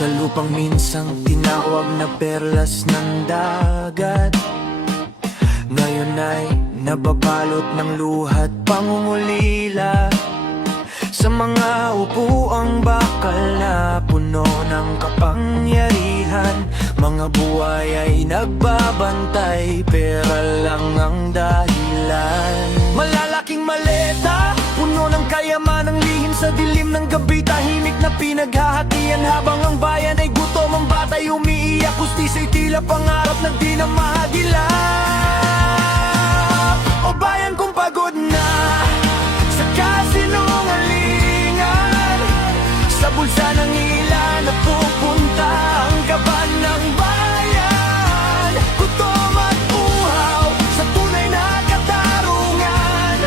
Sa lupang minsang tinawag na perlas ng dagat, ngayon ay nababalot ng luhat pangungulila. Sa mga upuang bakal na puno ng kapangyarihan, mga buhay ay nagbabantay, pera lang ang dahilan. Malalaking maleta, puno ng kayamanang lihim sa dilim ng gabi, tahimik na pinaghahatian habang ang bayan ay gutom, ang batay umiiyak, hustisa'y tila pangarap na di na mahagilap. O bayan kong pagod na sa kasinungalingan, sa bulsa ng ilan na pupunta ang kaban ng bayan. Gutom at uhaw sa tunay na katarungan,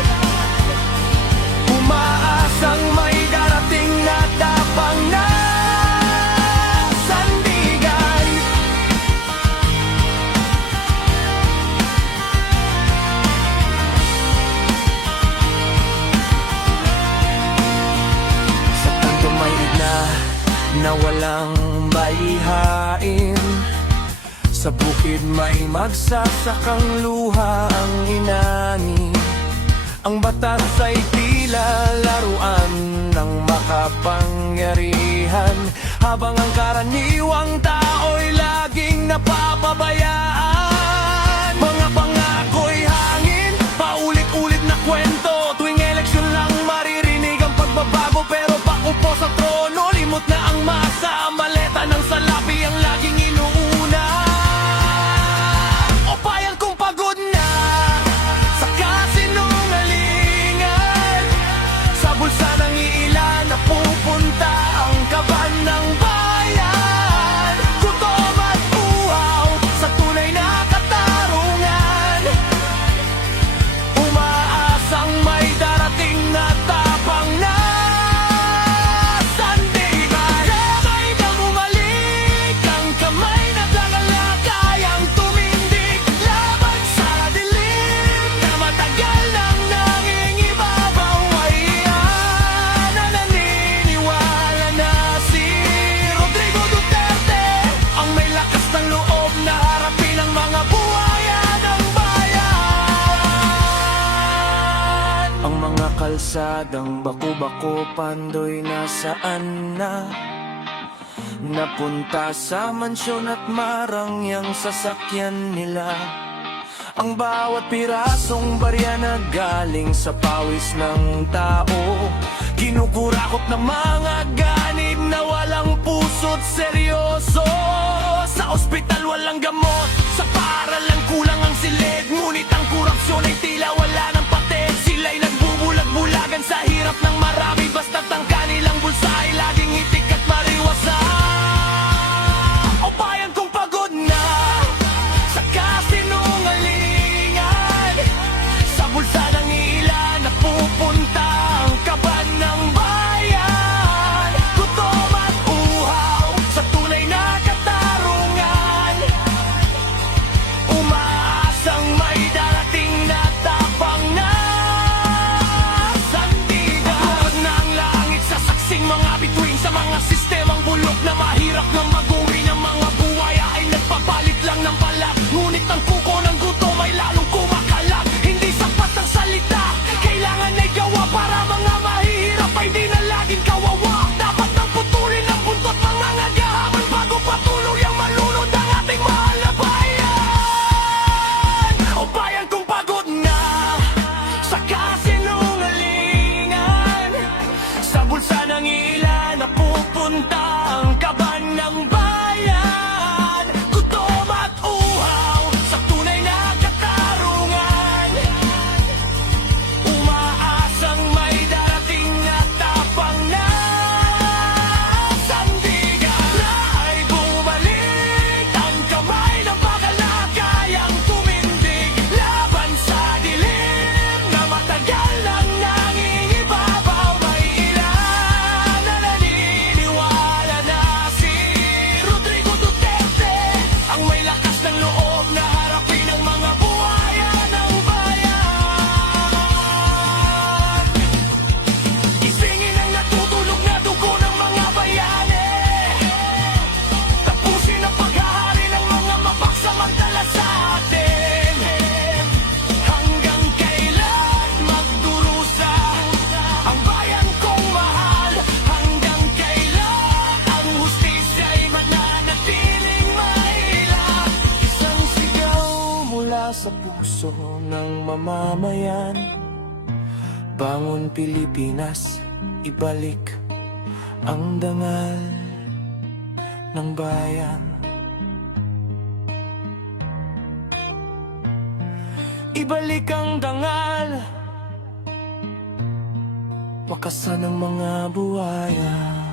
umaasang may darating na tapang na sandigan. Sa tanto may na walang maihain, sa bukid may magsasakang luha ang inani. Ang batas ay tila laruan ng makapangyarihan, habang ang karaniwang tao'y laging napapabayaan. Mga pangako'y hangin, paulit-ulit na kwento, tuwing eleksyon lang maririnig ang pagbabago, pero pakupo sa trono, limot na ang masa. Maleta ng salapi ang laging inuuna. O bayan kong pagod na sa kasinungalingan, sa bulsa ng ilan na pupunta ang kaban ng bayan. Gutom at uhaw sa tunay na katarungan, umaasang may darating na tapang na sandigan. Sabay na bumalik ang kamay na tagalakayang tumindig laban sa dilim na matagal nang nangingibabaw. Ay na naniniwala na si Rodrigo Duterte ang may lakas ng loob na harapin ang mga buhayan ng bayan. Ang mga kalsadang baku-bako pandoy nasaan na, napunta sa mansyon at marangyang sasakyan nila. Ang bawat pirasong barya na galing sa pawis ng tao, kinukurakot ng mga ganib na walang puso't seryoso. Sa ospital walang gamot, sa paaralan kulang ang silid, ngunit ang korupsyon ay tila wala ng pated. Sila'y nagbubulag-bulagan sa hirap ng marami, basta't ang kanilang bulsa ay laging itik at mariwasa. O bayan kong pagod na sa kasinungalingan, sa bulsa ng ilan na pupunta ang kaban ng bayan. Gutom at uhaw sa tunay na katarungan, umaasang may darating na tapang sa puso ng mamamayan. Bangon Pilipinas, ibalik ang dangal ng bayan. Ibalik ang dangal, wakasan ng mga buhayan.